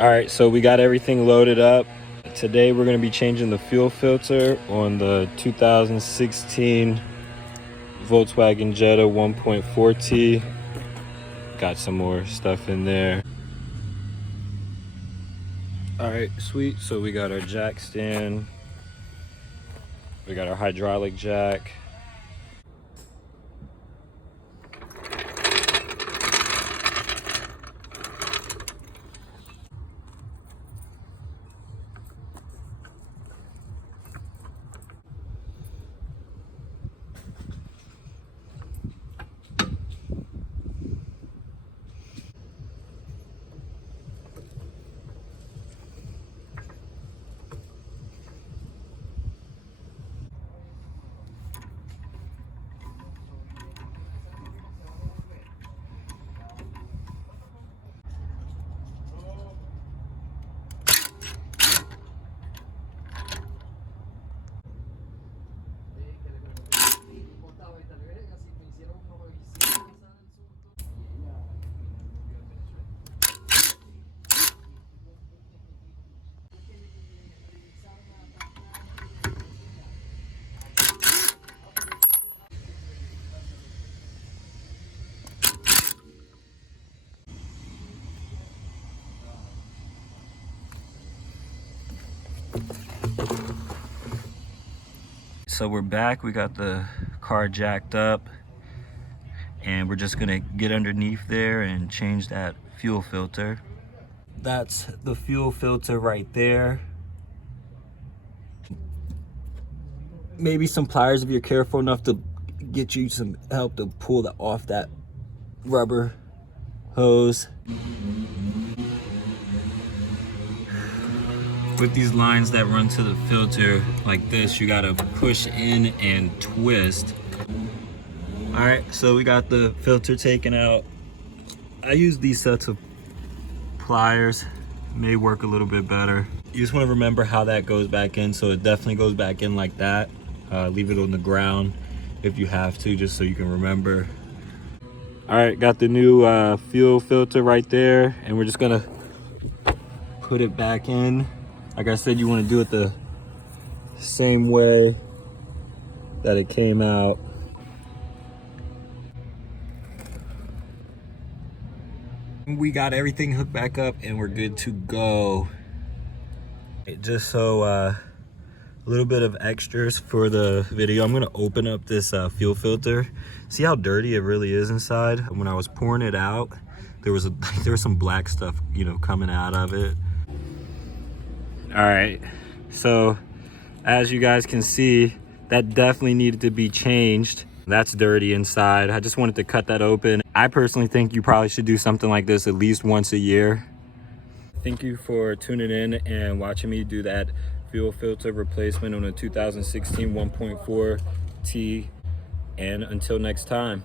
All right, so we got everything loaded up. Today we're going to be changing the fuel filter on the 2016 Volkswagen Jetta 1.4T. Got some more stuff in there. All right, sweet. So we got our jack stand. We got our hydraulic jack. So we're back. We got the car jacked up, and we're just gonna get underneath there and change that fuel filter. That's the fuel filter right there. Maybe some pliers if you're careful enough to get you some help to pull that off that rubber hose. With these lines that run to the filter like this, you gotta push in and twist. All right, so we got the filter taken out. I use these sets of pliers, may work a little bit better. You just want to remember how that goes back in, so it definitely goes back in like that. Leave it on the ground if you have to, just so you can remember. All right, got the new fuel filter right there, and we're just gonna put it back in. Like I said, you want to do it the same way that it came out. We got everything hooked back up and we're good to go. Just so a little bit of extras for the video, I'm gonna open up this fuel filter. See how dirty it really is inside? When I was pouring it out, there was some black stuff, you know, coming out of it. All right, so as you guys can see, that definitely needed to be changed. That's dirty inside. I just wanted to cut that open. I personally think you probably should do something like this at least once a year. Thank you for tuning in and watching me do that fuel filter replacement on a 2016 1.4T. And until next time.